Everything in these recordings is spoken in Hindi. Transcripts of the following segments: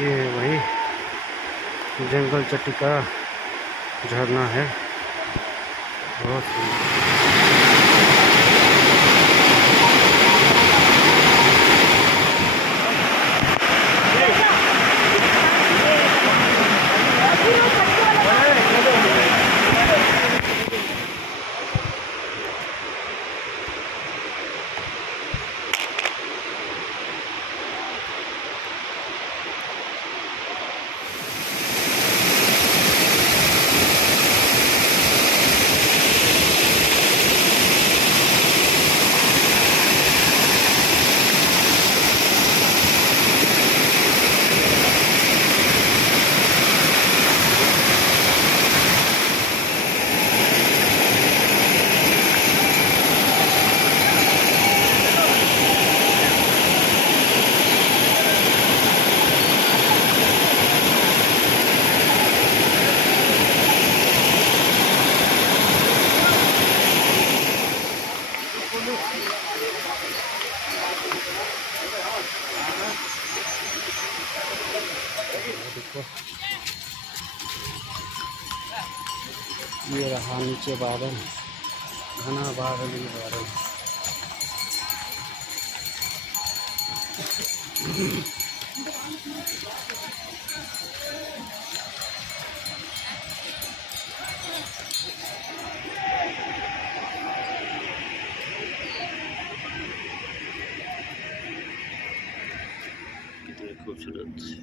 ये वही जंगल चट्टी का झरना है, बहुत सुंदर। ये रहा नीचे बादल, घना बादल ही बादल। कितनी खूबसूरत।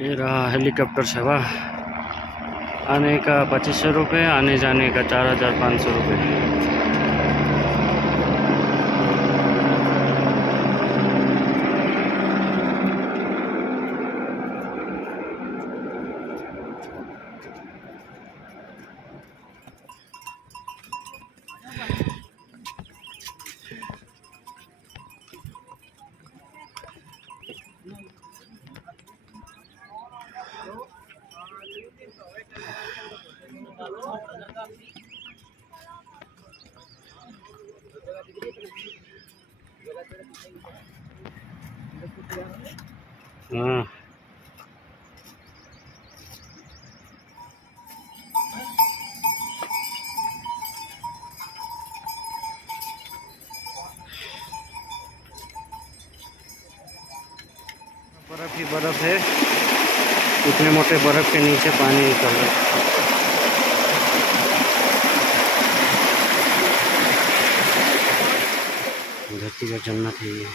ये रहा हेलीकॉप्टर सेवा, आने का 2500 रुपये, आने जाने का 4500 रुपये। हाँ, बर्फ ही बर्फ है, इतने मोटे बर्फ के नीचे पानी निकल रहा है। धरती का जन्नत है ये।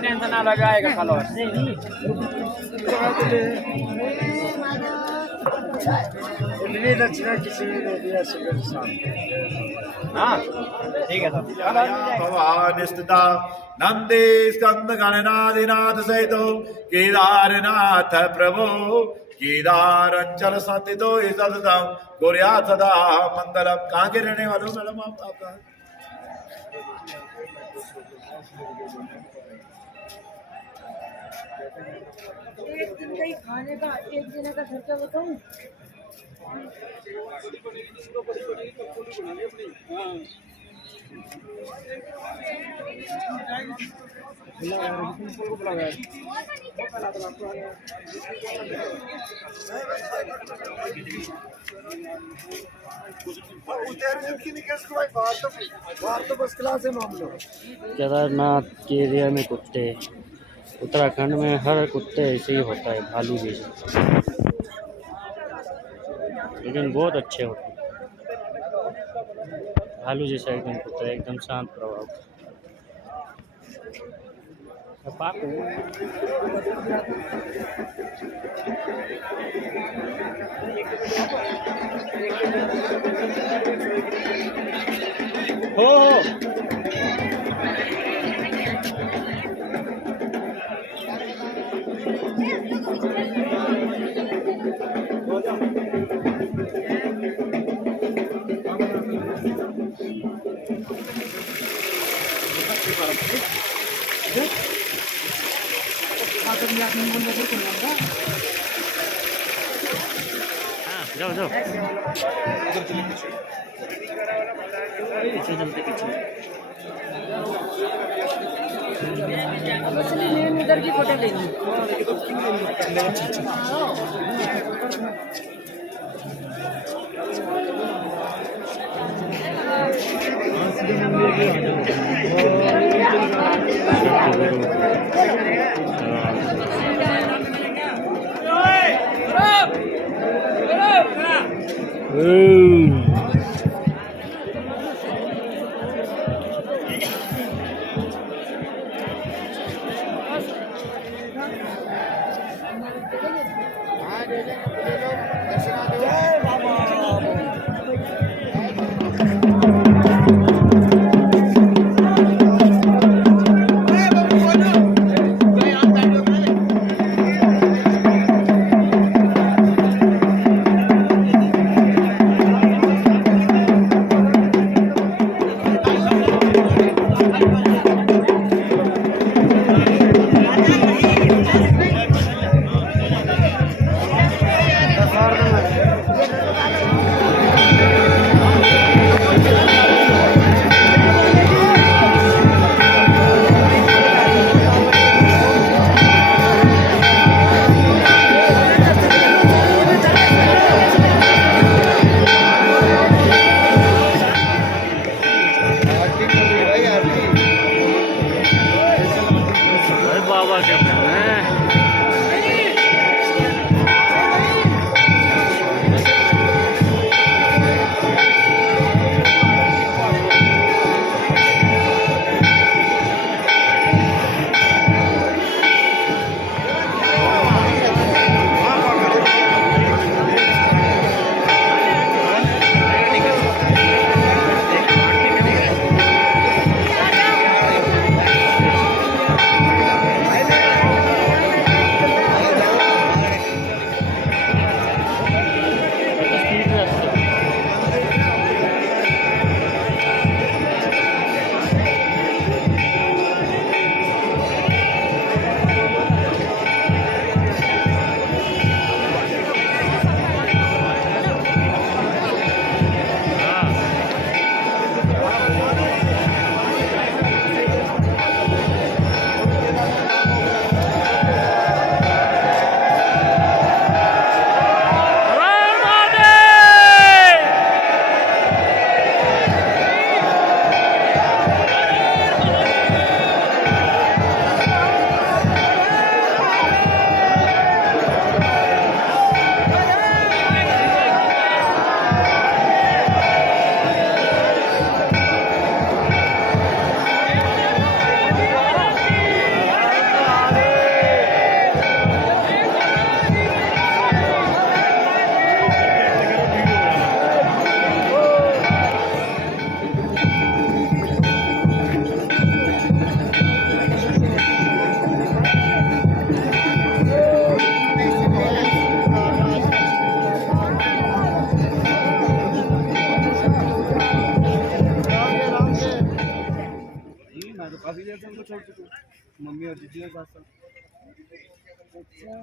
टेंशन ना लगाएगा खालो दक्षिणा किसी ने दे दिया हाँ ठीक है भगवान स्थिता नंदी स्कंद गणनादिनाथ सहित केदारनाथ प्रभु केदारंचल संतितो सततम गुर्या सदा मंगलम। कहाँ के रहने वाले हो मैडम आप? आपका एक दिन का ही खाने का एक दिन का खर्चा बताऊं? केदारनाथ के एरिया में कुत्ते, उत्तराखंड में हर कुत्ते ऐसे ही होता है, भालू जैसे, लेकिन बहुत अच्छे होते हैं। भालू जैसा एकदम कुत्ता है, एकदम शांत प्रभाव। हो जाओ जाओ पीछे चलते पीछे। इधर की फोटो लेनी। काफी देर से उनको छोड़ चुके हैं, मम्मी और जीजी के साथ साथ। अच्छा